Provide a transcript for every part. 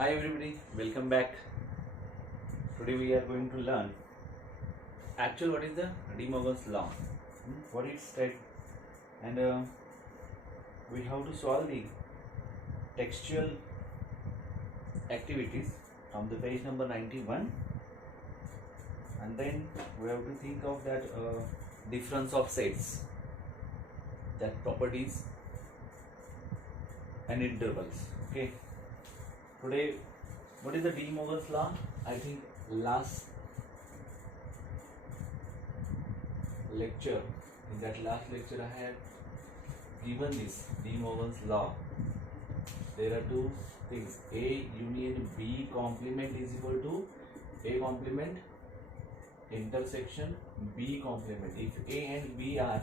Hi everybody, welcome back. Today we are going to learn actual what is the De Morgan's law, what it said, and we have to solve the textual activities from the page number 91, and then we have to think of that difference of sets, that properties and intervals. Okay. Today, what is the De Morgan's law? I think last lecture, in that last lecture I had given this De Morgan's law. There are two things, A union B complement is equal to A complement intersection B complement. If A and B are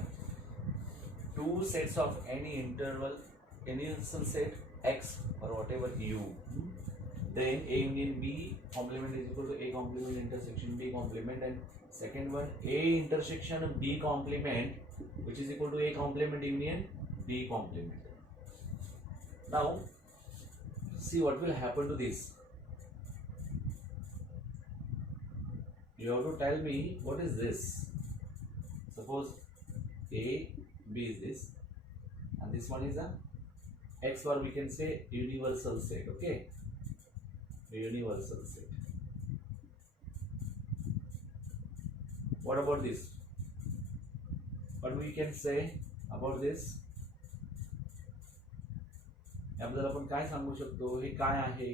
two sets of any interval, any universal set X or whatever U, then A union B complement is equal to A complement intersection B complement, and second one A intersection B complement, which is equal to A complement union B complement. Now see what will happen to this. You have to tell me what is this. Suppose A, B is this, and this one is a X, or we can say universal set. Okay, a universal set. What about this? What we can say about this? याबद्दल आपण काय सांगू शकतो? हे काय आहे?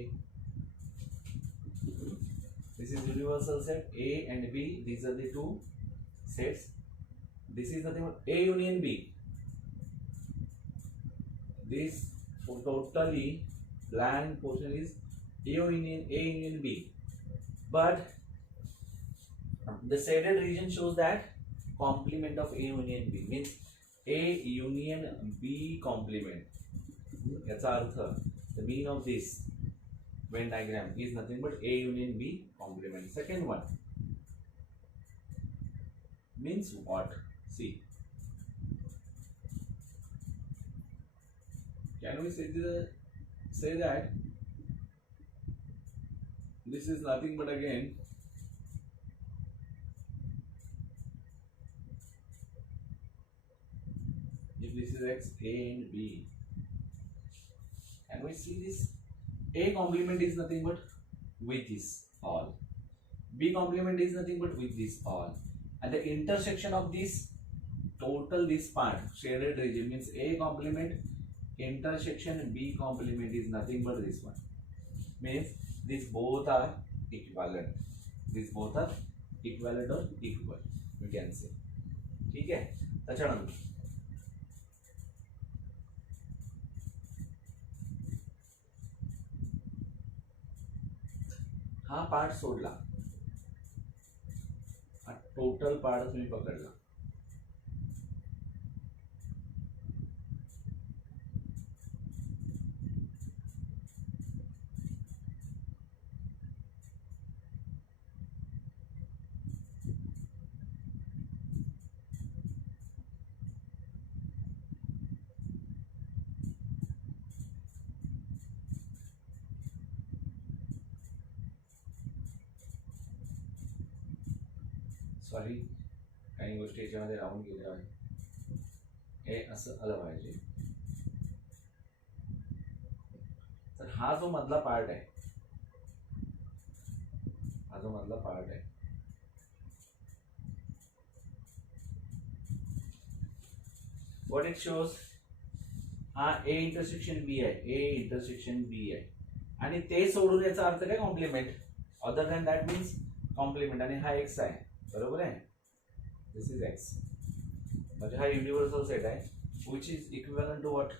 This is universal set A and B. These are the two sets. This is nothing but A union B. This totally blank portion is A union B. But the shaded region shows that complement of A union B means A union B complement. याचा अर्थ the mean of this Venn diagram is nothing but A union B complement. Second one means what? See, can we say that this is nothing but again if this is X, A and B, can we see this? A complement is nothing but with this all, B complement is nothing but with this all, and the intersection of this total this part shaded region means A complement intersection B complement is nothing but this one, means these both are equivalent. These both are equivalent or equal, you can say. ठीक है, त्याच्यानंतर हा part सोडला, हा total part तुम्ही पकडला. Sorry, काही गोष्टी याच्यामध्ये राहून गेल्या आहेत. हे असं आलं पाहिजे. तर हा जो मधला पार्ट आहे, हा जो मधला पार्ट आहे, व्हॉट इट शोज, हा A इंटरसेक्शन B आहे, A इंटरसेक्शन B आहे, आणि ते सोडून याचा अर्थ काय? Complement. Other than that means complement. आणि हा X आहे, बरोबर आहे. दिस इज X, म्हणजे हा युनिव्हर्सल सेट आहे which is equivalent to what?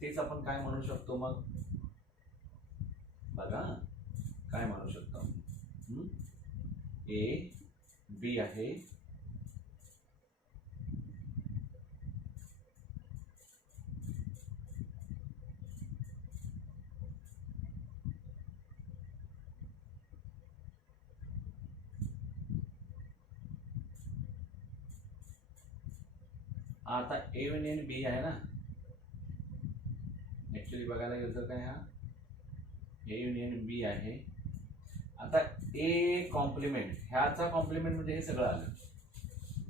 तेच आपण काय म्हणू शकतो मग? बघा काय म्हणू शकतो. A B आहे, आता A युनियन B आहे ना. ऍक्च्युअली बघायला गेलं तर काय, हा ए युनियन बी आहे. आता ए कॉम्प्लिमेंट, ह्याचा कॉम्प्लिमेंट म्हणजे हे सगळं आलं,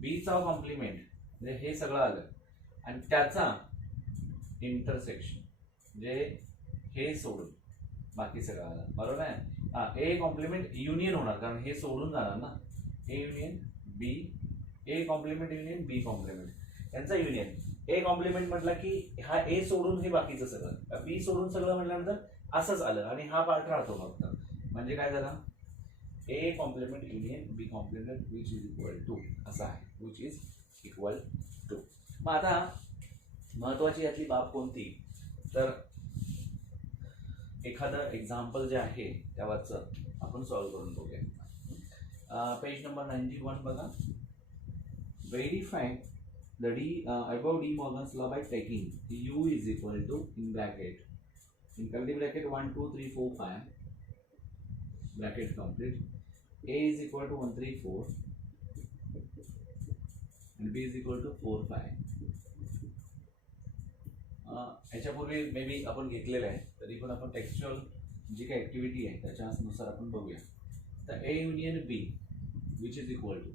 बीचा कॉम्प्लिमेंट म्हणजे हे सगळं आलं, आणि त्याचा इंटरसेक्शन म्हणजे हे सोडून बाकी सगळं आलं, बरोबर आहे. हा, ए कॉम्प्लिमेंट युनियन होणार कारण हे सोडून जाणार ना. A union B, A complement union B complement, यांचा युनियन. ए कॉम्प्लिमेंट म्हटलं की हा ए सोडून हे बाकीचं सगळं, बी सोडून सगळं म्हटल्यानंतर असंच आलं आणि हा पार्ट राहतो फक्त. म्हणजे काय झालं, A complement union B complement which is equal to असं आहे, विच इज इक्वल टू. मग आता महत्वाची यातली बाब कोणती, तर एखादं एक्झाम्पल जे आहे त्यावरचं आपण सॉल्व्ह करून बघूया. पेज नंबर 91 बघा. Verify the above De Morgan's law by taking u is equal to in bracket, in curly bracket 1 2 3 4 5 bracket complete, a is equal to 1 3 4 and b is equal to 4 5. याच्यापूर्वी may be आपण घेतलेलं आहे, तरी पण आपण textual जी काही activity आहे त्याच्यानुसार आपण बघूया. तर A union B which is equal to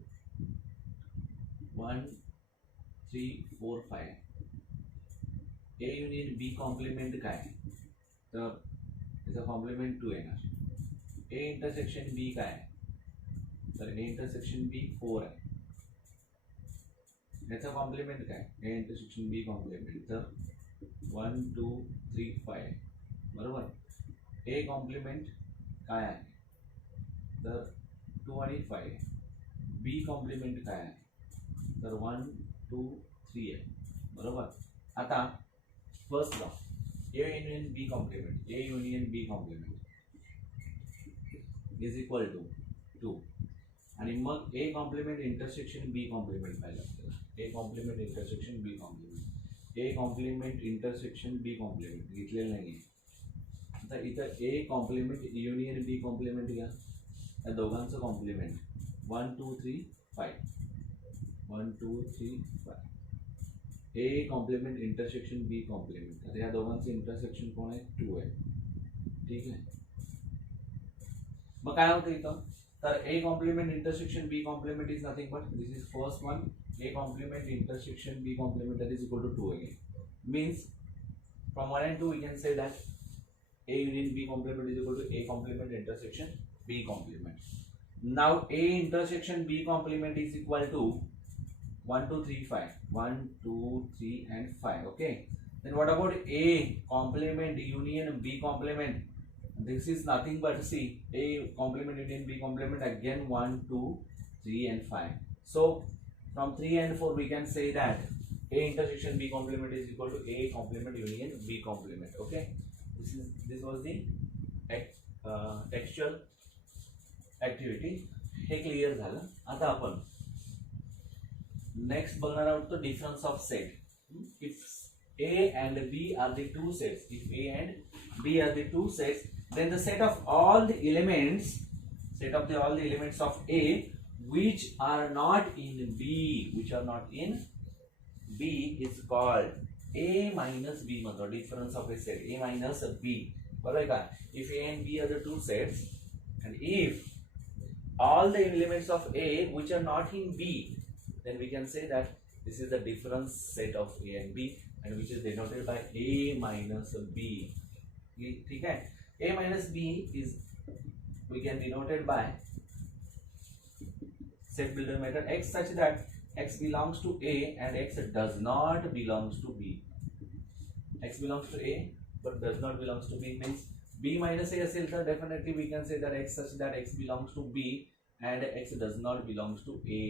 1 3 4 5. A union B complement काय, तर त्याचा कॉम्प्लिमेंट 2 येणार. ए इंटरसेक्शन बी काय, तर ए इंटरसेक्शन बी 4 आहे. याचा कॉम्प्लिमेंट काय, ए इंटरसेक्शन बी कॉम्प्लिमेंट, तर 1 2 3 5 बरोबर. ए कॉम्प्लिमेंट काय आहे, तर 2 आणि 5. बी कॉम्प्लिमेंट काय आहे, तर 1 2 3 आहे, बरोबर. आता first law, A union B complement, A union B complement is equal to 2, आणि मग A complement intersection B complement पाहिजे आपल्याला. A complement intersection B complement, A complement intersection B complement घेतलेलं नाही आहे. आता इथं A complement union B complement घ्या, त्या दोघांचं complement 1 2 3 5 1 2 3 5. A complement intersection B complement, आता या दोघांचं इंटरसेक्शन कोण आहे, 2 आहे, ठीक आहे. मग काय होतं इथं, तर A complement intersection B complement is nothing but this is first one, A complement intersection b complement that is equal to 2 again. Means from 1 and 2 we can say that a union b complement is equal to a complement intersection b complement. Now a intersection b complement is equal to 1 2 3 5 1 2 3 and 5. Okay, then what about a complement union b complement? This is nothing but see a complement union b complement again 1 2 3 and 5. So from 3 and 4 we can say that a intersection b complement is equal to a complement union b complement. Okay, this was the textual activity. हे clear झालं. आता आपण next बघणार आहोत तो difference of set. If a and b are the two sets, if a and b are the two sets, then the set of all the elements, all the elements of a which are not in b, is called a minus b. मतलब difference of a set a minus b, बरोबर का. If a and b are the two sets and if all the elements of a which are not in b, then we can say that this is the difference set of a and b and which is denoted by a minus b. ठीक है, a minus b is we can denoted by set builder method x such that x belongs to a and x does not belongs to b. X belongs to a but does not belongs to b means b minus a असेल तर definitely we can say that x such that x belongs to b and x does not belongs to a.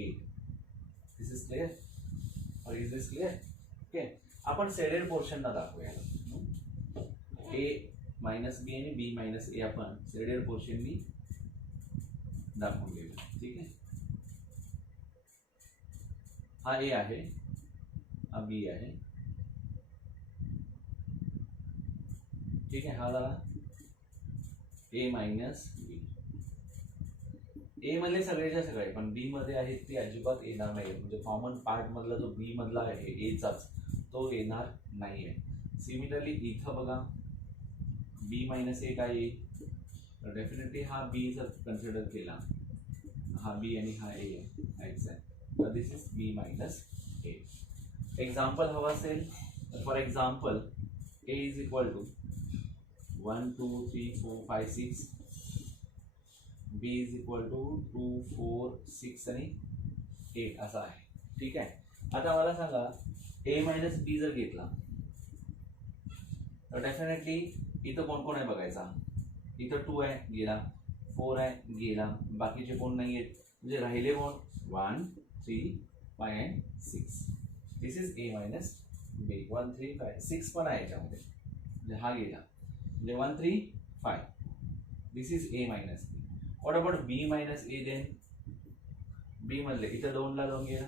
This is clear or is this clear? Okay, आपण shaded portion ना दाखवूया. a minus b आणि b minus a आपण shaded portion नी दाखवून घेऊया. ठीक आहे, हा ए आहे, हा बी आहे. ठीक आहे, हा झाला ए मायनस बी. ए मधले सगळेच्या सगळे पण बी मध्ये आहेत ती अजिबात येणार नाही, म्हणजे कॉमन पार्ट मधला जो बी मधला आहे एचाच तो येणार नाहीये. सिमिलरली इथं बघा बी मायनस ए काय येईल, तर डेफिनेटली हा बी जर कन्सिडर केला, हा बी आणि हा ए आहे, एक्स आहे, तर this is B minus A. Example हवं असेल तर for example A is equal to 1 2 3 4 5 6, B is equal to 2 4 6 आणि 8 असा आहे. ठीक आहे. आता मला सांगा ए मायनस बी जर घेतला तर डेफिनेटली इथं कोण कोण आहे बघायचा. इथं 2 आहे गेला, 4 आहे गेला, बाकीचे कोण नाही आहेत, म्हणजे राहिले कोण 1 3 5 and 6. This is A minus B. 1 3 5 6 पण आहे याच्यामध्ये, म्हणजे हा गेला, म्हणजे 1 3 5. This is A minus B. What about B minus A then. B मधले इथं 2 ला 2 गेला,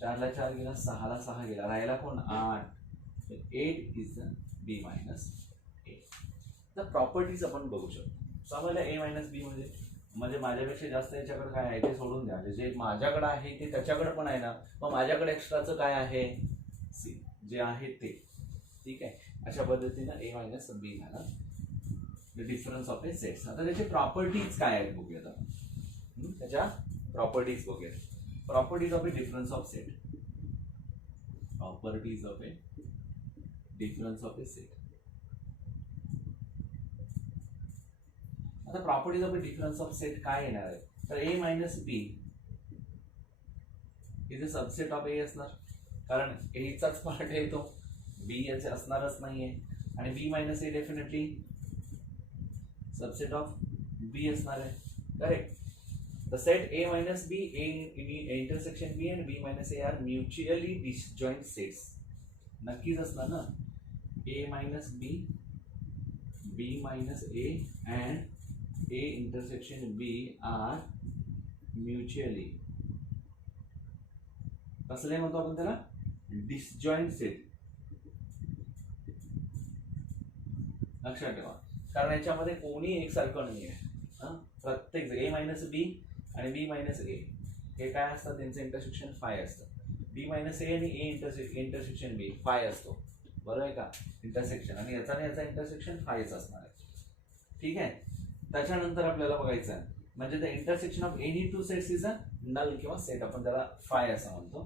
4 ला 4 गेला, 6 ला 6 गेला, राहिला कोण 8. 8 इज द बी मायनस ए. तर प्रॉपर्टीज आपण बघू शकतो. समजलं ए मायनस बी म्हणजे माझ्यापेक्षा जास्त याच्याकडे काय आहे ते सोडून द्या, जे माझ्याकडे आहे ते त्याच्याकडे पण आहे ना, मग माझ्याकडे एक्स्ट्राचं काय आहे सी जे आहे ते. ठीक आहे. अशा पद्धतीनं ए मायनस बी झाला the difference of A sets. आता त्याचे प्रॉपर्टीज काय आहेत बघूयात आपण. त्याच्या प्रॉपर्टीज बघूयात. Properties of a difference of set. Properties of a difference of A set. आता properties of a difference of set काय येणार आहे, तर A minus B is a subset of A असणार, कारण एचाच पार्ट आहे तो, बी याचे असणारच नाहीये, आणि B minus A definitely subset of B असणार आहे. Correct. The set A minus B, A intersection B and B minus A are mutually disjoint sets. नक्कीच असणार ना. A minus B, B minus A and A intersection B are mutually, कसले म्हणतो आपण त्याला, disjoint set. लक्षात ठेवा, कारण याच्यामध्ये कोणी एकसारखं नाही आहे. प्रत्येक ए मायनस बी आणि बी मायनस ए हे काय असतात, त्यांचं इंटरसेक्शन फाय असतं. बी मायनस ए आणि ए इंटरसेक्शन बी फाय असतो, बरोबर आहे का, इंटरसेक्शन, आणि याचा इंटरसेक्शन फायच असणार आहे. ठीक आहे. त्याच्यानंतर आपल्याला बघायचं आहे म्हणजे the intersection of any two sets is a null किंवा सेट, आपण त्याला फाय असं म्हणतो.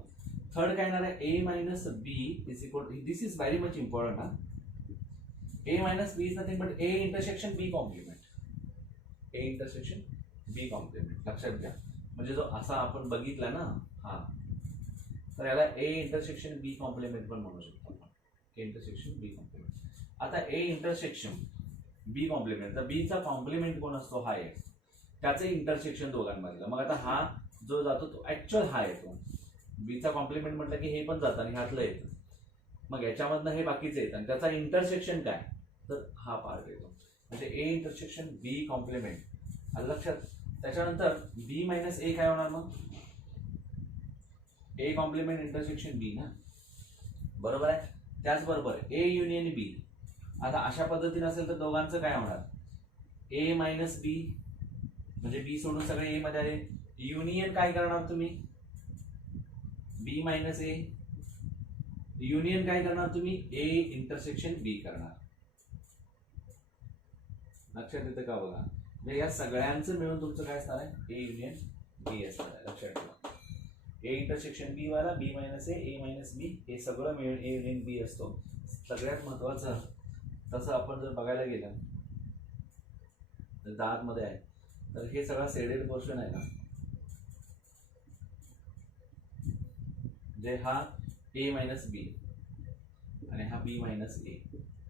थर्ड काय येणार आहे, A minus B is equal to, this is very much important हा. A minus B is nothing but A intersection B complement. A intersection B complement लक्षात घ्या. म्हणजे जो असा आपण बघितला ना हा, तर याला ए इंटरसेक्शन बी कॉम्प्लिमेंट पण म्हणू शकतो आपण. A intersection B complement. आता ए इंटरसेक्शन बी कॉम्प्लिमेंट, तर बीचा कॉम्प्लिमेंट कोण असतो, हा आहे, त्याचे इंटरसेक्शन दोघांमधलं. मग आता हा जो जातो तो ऍक्च्युअल हा येतो. बीचा कॉम्प्लिमेंट म्हटलं की हे पण जातं आणि ह्यातलं येतं, मग याच्यामधनं हे बाकीचे येतं, आणि त्याचा इंटरसेक्शन काय, तर हा पार्ट येतो. म्हणजे ए इंटरसेक्शन बी कॉम्प्लिमेंट आलं लक्षात. त्याच्यानंतर बी मायनस ए काय होणार, मग ए कॉम्प्लिमेंट इंटरसेक्शन बी ना, बरोबर आहे. त्याचबरोबर ए युनियन बी. आता अशा पद्धतीने असेल तर दोघांचं काय होणार, ए मायनस बी म्हणजे बी सोडून सगळे ए मध्ये आले, युनियन काय करणार तुम्ही, बी मायनस ए, युनियन काय करणार तुम्ही, ए इंटरसेक्शन बी करणार. लक्षात येतं का बघा, म्हणजे या सगळ्यांचं मिळून तुमचं काय असणार आहे, ए युनियन बी असणार आहे. लक्षात ठेवा, ए इंटरसेक्शन बी वाला, बी मायनस ए मायनस बी, हे सगळं मिळून ए युनियन बी असतो. सगळ्यात महत्वाचं तसं आपण जर बघायला गेलं तर दात मध्ये आहे, तर हे सगळा सेडेड पोर्शन आहे ना, जे हा ए मायनस बी आणि हा बी मायनस ए,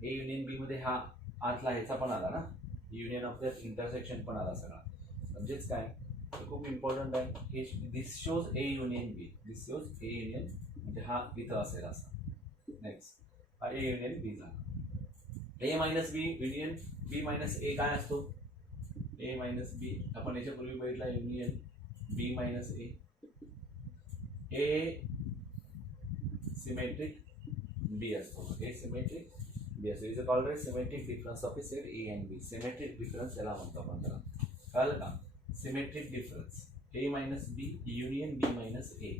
ए युनियन बी मध्ये हा आतला ह्याचा पण आला ना, युनियन ऑफ द इंटरसेक्शन पण आला सगळा. म्हणजेच काय, खूप इम्पॉर्टंट आहे, this shows A union B, this shows A union, म्हणजे हा इथं असेल असा. नेक्स्ट हा ए युनियन बी झाला. A minus B union B minus A काय असतो, ए मायनस बी आपण याच्यापूर्वी बघितला, union B minus A. A symmetric B असतो, ए सिमेट्रिक बी असतो. Is called symmetric difference of A set A and B. Symmetric difference याला म्हणतो आपण, त्याला कळलं का, symmetric difference A minus B union B minus A.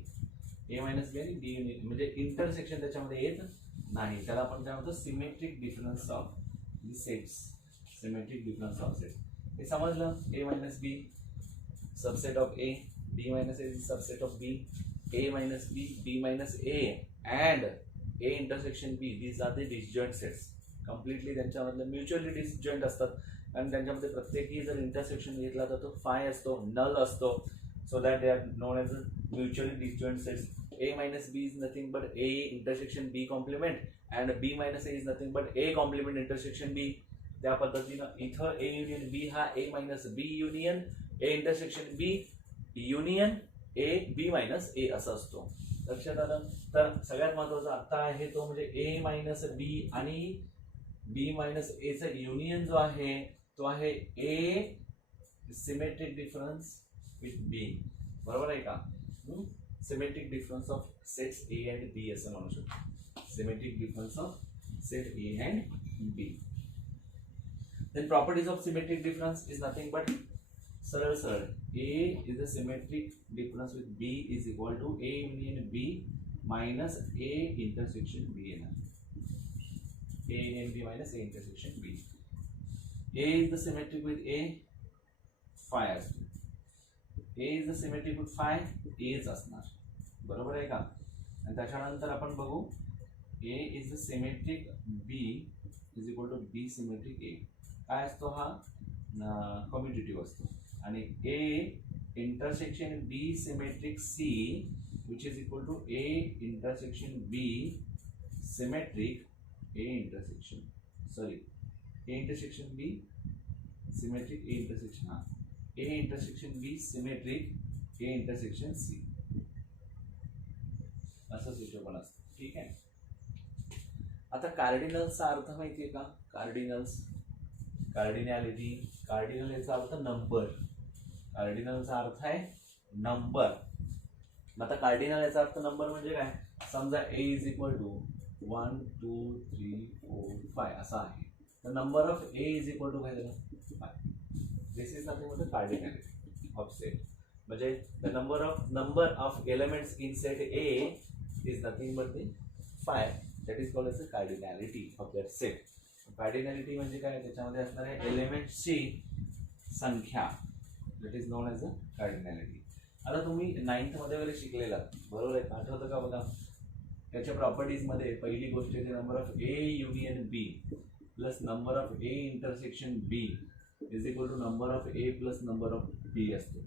A minus B आणि B union म्हणजे इंटरसेक्शन त्याच्यामध्ये येत नाही, त्याला आपण काय म्हणतो, symmetric difference of the sets. Symmetric difference of sets. हे समजलं. A minus B subset of A, B minus A is subset of B, A minus B, B minus A and A intersection B, these are the disjoint sets. Completely त्यांच्यामधले mutually disjoint असतात आणि त्यांच्यामध्ये प्रत्येकी जर intersection घेतला तर तो five असतो, नल असतो. So that they are known as mutually disjoint sets. A minus B is nothing but A intersection B complement and B minus A is nothing but A complement intersection B. त्या पद्धतीनं इथं A union B हा A minus B union A intersection B union A B minus A असा असतो. लक्षात आलं. तर सगळ्यात महत्वाचा आता आहे तो म्हणजे A minus B आणि B minus A चा युनियन जो आहे तो आहे A symmetric difference with B. बरोबर आहे का? Symmetric difference of sets A and B असं म्हणू शकतो. Symmetric difference of set A and B. Then properties of symmetric difference is nothing but सरळ सरळ A is a symmetric difference with B is equal to A union B minus A intersection B येणार. A union B minus A intersection B. A is the symmetric with A, phi असतो. A is the symmetric with phi, A's असणार. बरोबर आहे का? आणि त्याच्यानंतर आपण बघू A is the symmetric B is equal to B symmetric A. काय असतो हा? कम्युटेटिव्ह असतो. आणि A intersection B symmetric C which is equal to A intersection B symmetric A intersection A intersection B symmetric A intersection A intersection B symmetric A intersection C असं हिशोबाने असतं. ठीक आहे. आता कार्डिनल्सचा अर्थ माहितीये का? कार्डिनॅलिटी, कार्डिनल याचा अर्थ नंबर. कार्डिनलचा अर्थ आहे नंबर. आता कार्डिनल याचा अर्थ नंबर म्हणजे काय? समजा A इज इक्वल टू 1 2 3 4 5 असा आहे तर number of A is equal to काय झालं? 5. This is nothing but the cardinality of set. म्हणजे the number of elements in set A is nothing but the 5. That is called as the cardinality of that set. Cardinality म्हणजे काय? त्याच्यामध्ये असणार आहे एलिमेंट्सची संख्या. That is known as a cardinality. आता तुम्ही 9th मध्ये वगैरे शिकलेला बरोबर आहे? आठवतं का बघा? त्याच्या प्रॉपर्टीज मध्ये पहिली गोष्ट आहे number of A union B plus number of A intersection B is equal to number of A plus number of B असतो.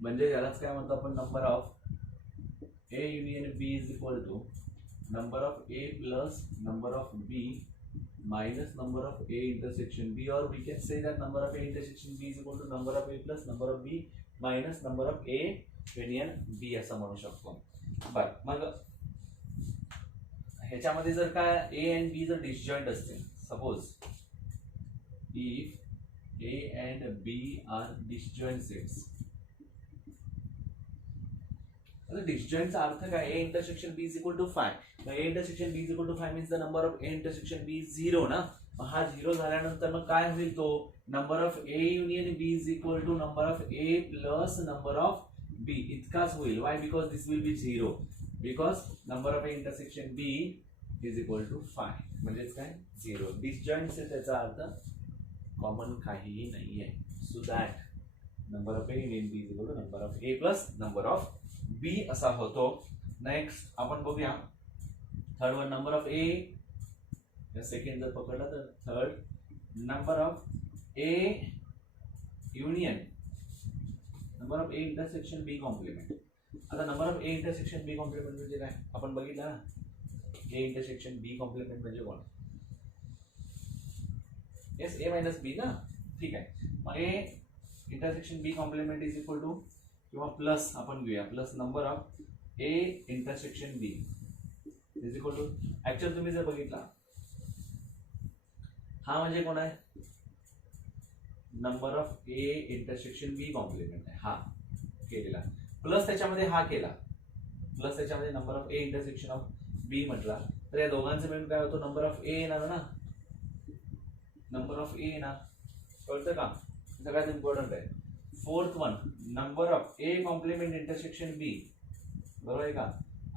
म्हणजे यालाच काय म्हणतो आपण? Number of A union B is equal to number of A plus number of B minus number of A intersection B, or we can say that number of A intersection B is equal to number of A plus number of B minus number of A union B असं म्हणू शकतो. बर मग ह्याच्यामध्ये जर काय A and B जर disjoint असतील, suppose if A and B are disjoint sets, डिसजॉइंटचा अर्थ काय? A intersection B is equal to 5. मग A intersection B is equal to 5 means the number of A intersection B is 0 ना. मग हा 0 झाल्यानंतर मग काय होईल? तो number of A union B is equal to number of A plus number of B इतकाच होईल. Y? Because this will be 0. Because number of A intersection B is equal to 5. म्हणजेच काय? 0. डिसजॉइंटचे त्याचा अर्थ कॉमन काहीही नाहीये. So that number of A union B is equal to number of A plus number of B असा होतो. Next आपण बघूया third one. Number of A second जर पकडला तर third number of A union number of A intersection B complement. आता number of A intersection B complement म्हणजे काय? आपण बघितलं ना. A इंटरसेक्शन B कॉम्प्लिमेंट म्हणजे कोण? येस A मायनस B ना. ठीक आहे. मग A intersection B complement is equal to किंवा प्लस आपण घेऊया plus number of A intersection B is equal to. Actual तुम्ही जर बघितला हा म्हणजे कोण आहे? Number of A intersection B complement आहे हा केलेला प्लस त्याच्यामध्ये हा केला प्लस त्याच्यामध्ये number of A intersection of B म्हटला तर या दोघांचे मिळून काय होतो? नंबर ऑफ A येणार ना. नंबर ऑफ A येणार. कळतं का? सगळ्यात इम्पॉर्टंट आहे. Fourth one number of A complement intersection B बरोबर आहे का?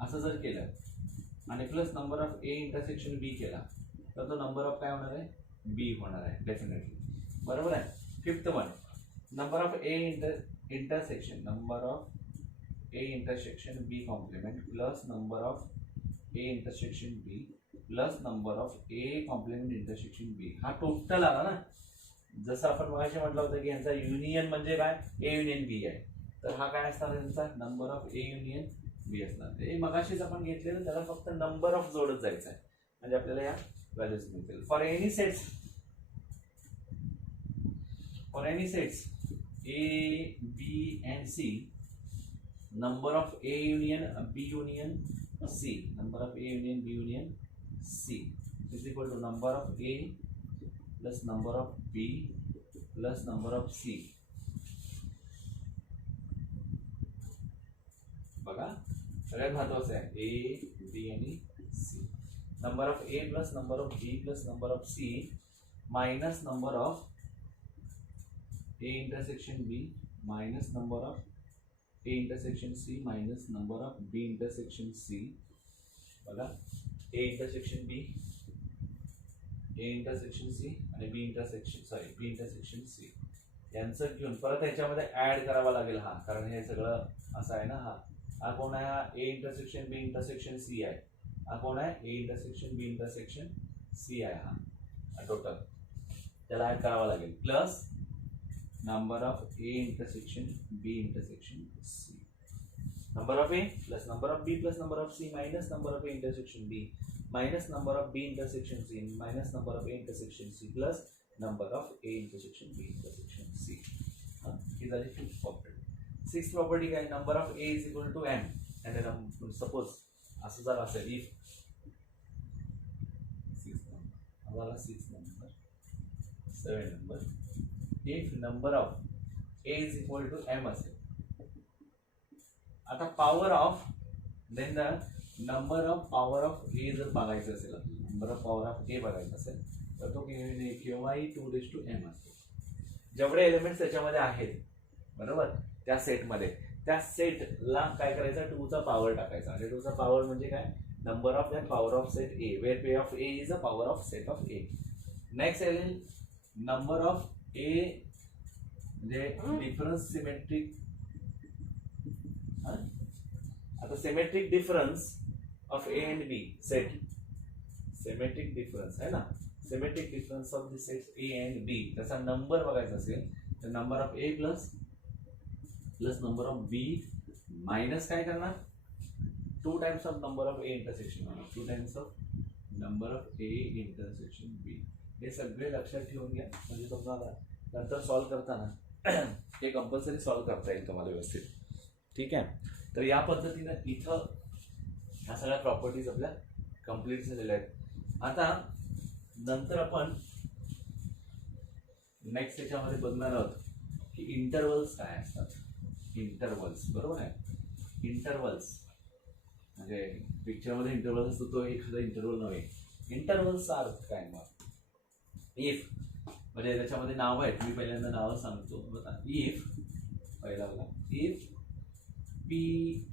असं जर केलं आणि plus number of A intersection B केला तर तो नंबर ऑफ काय होणार आहे? B होणार आहे डेफिनेटली. बरोबर आहे. Fifth one, number of A intersection, number of A intersection B complement plus number of A intersection B plus number of A complement intersection B. हा टोटल आला ना. जसं आपण मगाशी म्हटलं होतं की यांचा युनियन म्हणजे काय, ए युनियन बी आहे, तर हा काय असणार यांचा नंबर ऑफ ए युनियन बी असणार. ते मगाशीच आपण घेतलेलं, त्याला फक्त नंबर ऑफ जोडत जायचं आहे म्हणजे आपल्याला या व्हॅल्यूज मिळतील. For any sets A, B and C, number of A union B union C, number of A union B union C is equal to number of A plus number of B plus number of C. बघा सगळ्यात महत्वाचं आहे A, B आणि C. Number of A plus number of B plus number of C minus number of A intersection B minus number of A intersection C minus number of B intersection C. बघा A intersection B, A intersection C आणि B intersection C यांचं घेऊन परत याच्यामध्ये add करावा लागेल हा, कारण हे सगळं असं आहे ना. हा कोण आहे, हा A intersection B intersection C आहे. हा कोण आहे, A intersection B intersection C आहे. हा टोटल त्याला ऍड करावा लागेल plus number of A intersection B intersection C. Number of A plus number of B plus number of C minus number of A intersection B minus number of B intersection C minus number of A intersection C plus number of A intersection B intersection C. These are the fifth property. Sixth property काय, number of A is equal to M. And then suppose असं जर असेल, if six number 7 number, if number of A is equal to M असेल, आता power of then the number of power of A जर बघायचं असेल, number of power of A बघायचं असेल तर तो केव्हा 2m असतो. जेवढे एलिमेंट्स त्याच्यामध्ये आहेत बरोबर त्या सेटमध्ये, त्या सेटला काय करायचं, 2 चा पॉवर टाकायचा. आणि 2 चा पॉवर म्हणजे काय, number of that power of set A, where P of A is a power of set of A. Next येईल नंबर ऑफ A म्हणजे डिफरन्स सिमेट्रिक. आता symmetric difference of A and B set, symmetric difference आहे ना, symmetric difference of the set A and B, त्याचा number बघायचा असेल तर number of A plus number of B minus काय करणार, 2 times of number of A intersection, 2 times of number of A intersection B. हे सगळे लक्षात ठेवून घ्या म्हणजे तुम्हाला नंतर सॉल्व्ह करताना हे कंपल्सरी सॉल्व्ह करता येईल तुम्हाला व्यवस्थित. ठीक आहे, तर या पद्धतीनं इथं ह्या सगळ्या प्रॉपर्टीज आपल्या कंप्लीट झालेल्या आहेत. आता नंतर आपण नेक्स्ट त्याच्यामध्ये बघणार आहोत की इंटरवल्स काय असतात. इंटरवल्स बरोबर आहे, इंटरवल्स म्हणजे पिक्चरमध्ये इंटरवल असतो तो एखादा इंटरवल नव्हे. इंटरवल्सचा अर्थ काय मग, इफ म्हणजे त्याच्यामध्ये नाव आहेत, मी पहिल्यांदा नावं सांगतो. इफ पहिला बघा, if P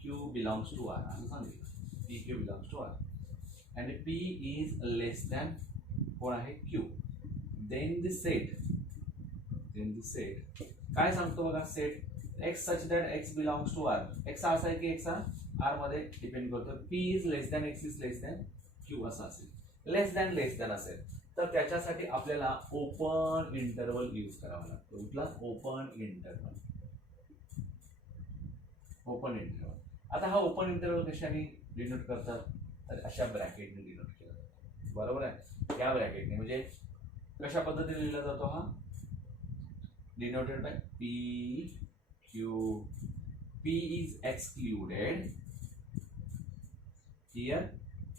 Q belongs to R असं सांगितलं, P Q belongs to R and P is less than कोण आहे क्यू, देन द सेट काय सांगतो बघा, set X such that X belongs to R. X असा आहे की एक्स आर मध्ये डिपेंड करतो. P is less than X is less than Q असं असेल. लेस दॅन असेल तर त्याच्यासाठी आपल्याला ओपन इंटरवल यूज करावा लागतो. कुठला, ओपन इंटरवल. आता हा ओपन इंटरवल कशाने डिनोट करतात, तर अशा ब्रॅकेटने डिनोट केला जातो. बरोबर आहे, या ब्रॅकेटने म्हणजे कशा पद्धतीने लिहिला जातो हा, denoted by P Q. P is excluded here,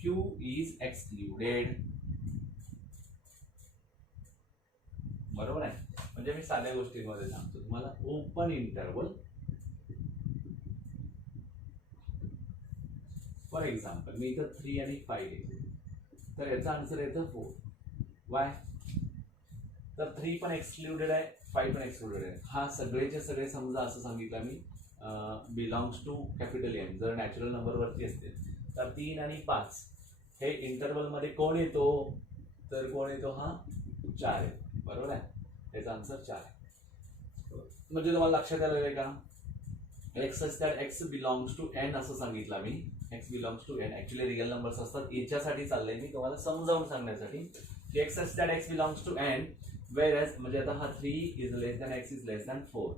Q is excluded. बरोबर आहे, म्हणजे मी साध्या गोष्टींमध्ये सांगतो तुम्हाला. ओपन इंटरवल फॉर एक्झाम्पल मी इथं 3 आणि 5 घेतले तर याचा आन्सर येतं 4. वाय, तर 3 पण एक्सक्लुडेड आहे, 5 पण एक्सक्लुडेड आहे. हा सगळेचे सगळे समजा असं सांगितलं मी बिलॉंग्स टू कॅपिटल एम. जर नॅचरल नंबरवरती असतील तर 3 आणि 5 हे इंटरवल मध्ये कोण येतो, तर कोण येतो, हा 4 आहे. बरोबर आहे, त्याचा आन्सर 4 आहे. म्हणजे तुम्हाला लक्षात आलं का, X such that X belongs to N असं सांगितलं मी, X belongs to N actually real numbers असतात, याच्यासाठी चाललंय मी तुम्हाला समजावून सांगण्यासाठी की X such that X belongs to N where as, म्हणजे आता हा 3 is less than X is less than 4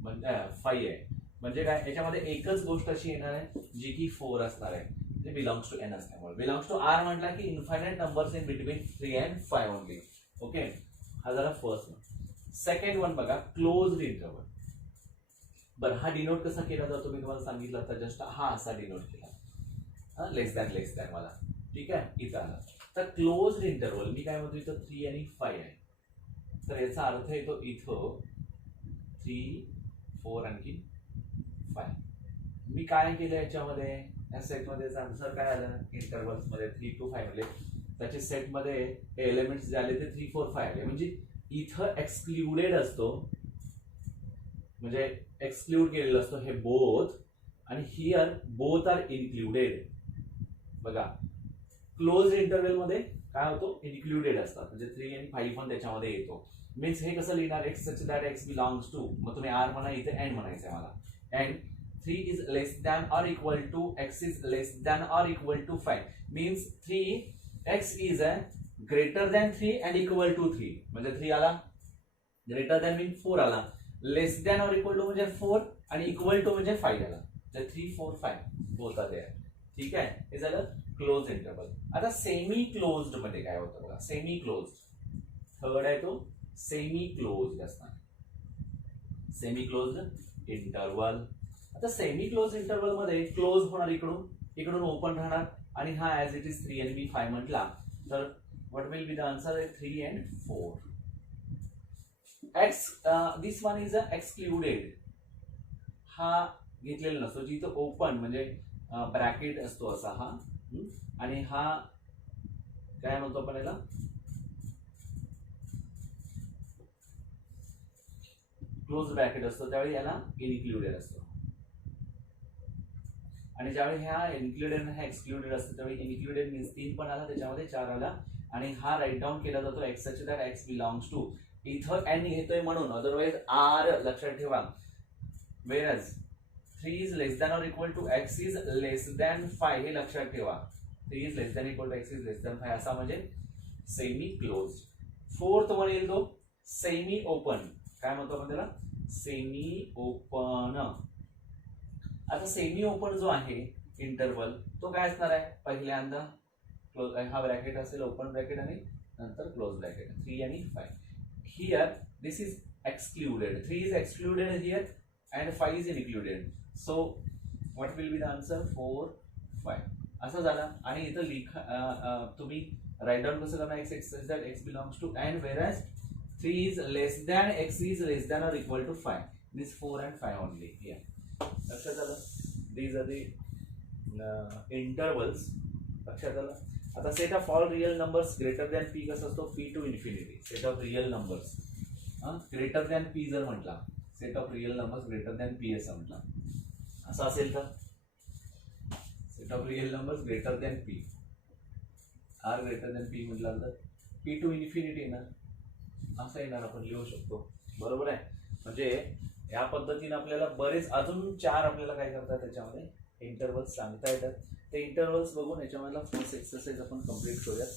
म्हणजे 5 आहे, म्हणजे काय याच्यामध्ये एकच गोष्ट अशी येणार आहे जी की 4 असणार आहे, जे बिलॉंग्स टू एन असल्यामुळे. बिलॉंग्स टू आर म्हटलं की infinite numbers in between 3 and 5 only. Okay, हा झाला फर्स्ट वन. सेकंड वन बघा, क्लोज्ड इंटरवल. बरं, हा डिनोट कसा केला जातो मी तुम्हाला सांगितलं आता जस्ट, हा असा डिनोट केला, लेस दॅन मला, ठीक आहे, इथं आला. तर क्लोज्ड इंटरवल मी काय म्हणतो, इथं 3 आणि 5 आहे, तर याचा अर्थ येतो इथं 3, 4 आणखी 5. मी काय केलं याच्यामध्ये, या सेटमध्ये आन्सर काय आलं, इंटरवल्स मध्ये 3 to 5 मध्ये त्याच्या सेटमध्ये एलिमेंट्स जे आले ते 3, 4, 5 आले. म्हणजे इथं एक्सक्लुडेड असतो, म्हणजे एक्सक्लूड केलेलं असतो हे बोथ, आणि हिअर बोथ आर इन्क्लुडेड. बघा, क्लोज इंटरव्हल मध्ये काय होतो, इन्क्लुडेड असतात, म्हणजे 3 आणि 5 पण त्याच्यामध्ये येतो. मीन्स हे कसं लिहिणार, X such that X belongs to, मग तुम्ही आर म्हणा, इथे एन म्हणायचं आहे मला, N 3 is less than or equal to X is less than or equal to 5. Means 3 X is greater than 3 and equal to 3, म्हणजे 3 आला, ग्रेटर दॅन मीन 4 आला, less than or equal to म्हणजे 4 आणि equal to म्हणजे 5 आला, तर 3, 4, 5 both R there. ठीक आहे, हे झालं क्लोज इंटरवल. आता सेमी क्लोज्ड मध्ये काय होतं बघा, सेमी क्लोज्ड थर्ड आहे तो, सेमी क्लोज्ड असणार, सेमी क्लोज्ड इंटरवल. आता सेमी क्लोज इंटरवल मध्ये क्लोज होणार इकडून ओपन राहणार, आणि हा ऍज इट इज 3 आणि मी 5 म्हटला, तर what will be the answer, 3 and 4. X this one is excluded, हा घेतलेला नसतो, जिथं ओपन म्हणजे ब्रॅकेट असतो असा हा, आणि हा काय म्हणतो आपण याला, क्लोज ब्रॅकेट असतो, त्यावेळी याला इन्क्लुडेड असतो, आणि ज्यावेळी ह्या इन्क्लुडेड आणि हा एक्सक्लुडेड असतो त्यावेळी इन्क्लुडेड मीन्स 3 पण आला, त्याच्यामध्ये 4 आला, आणि हा राईट डाऊन केला जातो X such that X belongs to, इथं एन येतोय म्हणून, अदरवाइज आर लक्षात ठेवा. Whereas 3 is less than or equal to X is less than 5, हे लक्षात ठेवा. 3 is less than equal to X is less than 5 असा म्हणजे सेमी क्लोज. फोर्थ वन येईल तो सेमी ओपन, काय म्हणतो आपण त्याला, सेमी ओपन. आता सेमी ओपन जो आहे इंटरवल तो काय असणार आहे, पहिल्यांदा क्लोज, हा ब्रॅकेट असेल ओपन ब्रॅकेट आणि नंतर क्लोज ब्रॅकेट, 3 आणि 5. Here this is excluded, 3 is excluded here and 5 is included, so what will be the answer, 4, 5 असं झालं. आणि इथं लिखा तुम्ही राईट डाऊन कसं करणार, x X that X belongs to N, whereas 3 is less than x is less than or equal to 5, this 4 and 5 only here. लक्षात आलं, these are the intervals. लक्षात आलं. आता set of all real numbers greater than P कसं असतो, P to infinity, set of real numbers greater than P जर म्हटला, set of real numbers greater than P असं म्हटला, असं असेल तर set of real numbers greater than P, R greater than P म्हटलं तर पी टू इन्फिनिटी येणार, असं येणार, आपण लिहू शकतो. बरोबर आहे, म्हणजे या पद्धतीने आपल्याला बरेच अजून 4 आपल्याला काय करतात त्याच्यामध्ये इंटरवल्स सांगता येतात. ते इंटरवल्स बघून याच्यामधला फर्स्ट एक्सरसाइज आपण कम्प्लीट करूयात.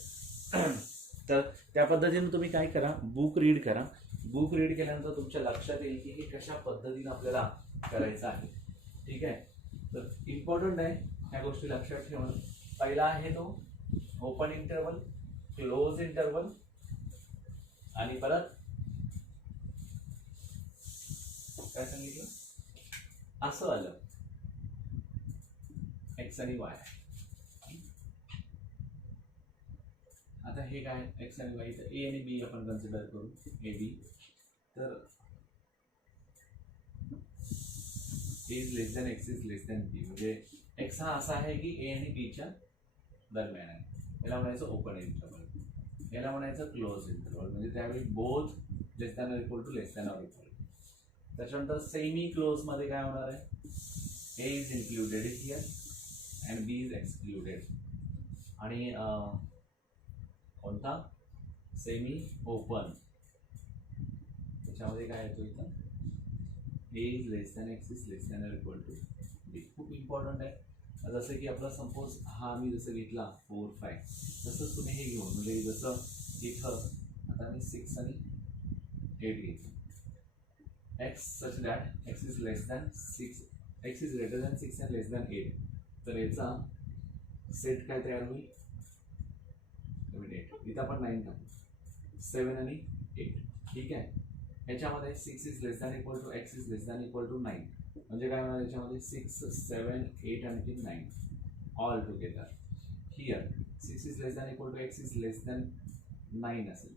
तर त्या पद्धतीने तुम्ही काय करा, बुक रीड करा. बुक रीड केल्यानंतर तुमच्या लक्षात येईल की हे कशा पद्धतीने आपल्याला करायचं आहे. ठीक आहे, तर इम्पॉर्टंट आहे ह्या गोष्टी लक्षात ठेवणं. पहिला आहे तो ओपन इंटरवल, क्लोज इंटरवल, आणि परत काय सांगितलं असं आलं एक्स आणि वाय. आता हे काय एक्स आणि वाय, तर ए आणि बी आपण कन्सिडर करू, ए बी. तर A is less than X is less than B, म्हणजे एक्स हा असा आहे की ए आणि बीच्या दरम्यान आहे, याला म्हणायचं ओपन इंटरवल, याला म्हणायचं क्लोज इंटरवल, म्हणजे त्यावेळी both less than or equal to less than or equal. त्याच्यानंतर सेमी क्लोज मध्ये काय होणार आहे, A is included here and B is excluded. आणि कोणता सेमी ओपन, त्याच्यामध्ये काय येतो इथं A is less than X is less than equal to B. खूप इम्पॉर्टंट आहे. जसं की आपला सपोज हा मी जसं घेतला 4, 5 तसंच तुम्ही हे घेऊन म्हणजे जसं इथं आता मी 6 आणि 8 घेतो. X such that x is less than 6 x is greater than 6 and less than 8. तर याचा सेट काय तयार होईल 8. इथं आपण 9 टाकू 7 आणि 8. ठीक आहे. ह्याच्यामध्ये 6 is less than equal to X is less than equal to 9 म्हणजे काय होणार याच्यामध्ये 6, 7, 8 आणखी 9 all together. Here 6 is less than equal to X is less than 9 असेल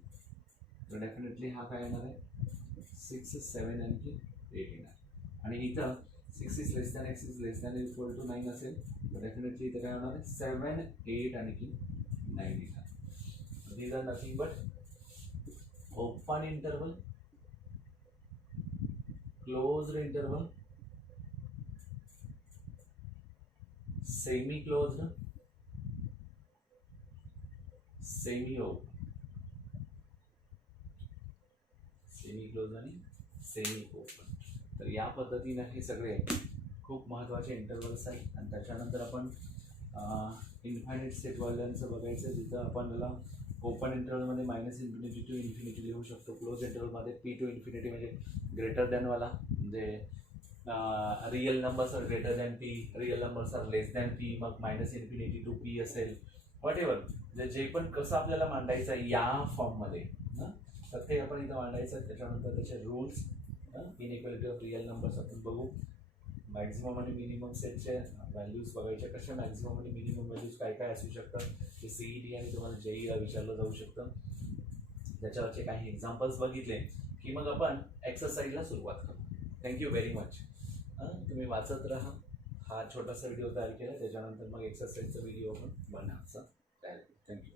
तर डेफिनेटली हा काय येणार आहे 6, 7 आणखी 8 येणार. आणि इथं 6 is less than X is less than equal to 9 असेल तर डेफिनेटली इथं काय होणार आहे 7, 8 आणखी 9 येणार. these are nothing but open interval, closed interval, semi closed, semi open, semi closed आणि सेमी ओपन. तर या पद्धतीने हे सगळे खूप महत्त्वाचे इंटरवल्स आहेत. आणि त्याच्यानंतर आपण इन्फायनाईट सेटवाल्यांचं बघायचं जिथं आपण त्याला ओपन इंटरवलमध्ये -∞ टू इन्फिनिटी लिहू शकतो. क्लोज इंटरवलमध्ये p टू इन्फिनिटी म्हणजे ग्रेटर दॅनवाला म्हणजे real numbers are greater than p, real numbers are less than p, मग -∞ टू p असेल वॉट एव्हर म्हणजे जे पण कसं आपल्याला मांडायचं आहे या फॉर्ममध्ये तर ते आपण इथं मांडायचं. त्याच्यानंतर त्याचे rules inequality of real numbers आपण बघू. मॅक्झिमम आणि मिनिमम सेटचे व्हॅल्यूज बघायच्या कशा मॅक्झिमम आणि मिनिमम व्हॅल्यूज काय काय असू शकतात ते CET आणि तुम्हाला JEEला विचारलं जाऊ शकतं. त्याच्यावरचे काही एक्झाम्पल्स बघितले की मग आपण एक्सरसाइजला सुरुवात करू. Thank you very much. तुम्ही वाचत राहा. हा छोटासा व्हिडिओ तयार केला त्याच्यानंतर मग एक्सरसाइजचा व्हिडिओ पण बनवायचा तयार. थँक्यू.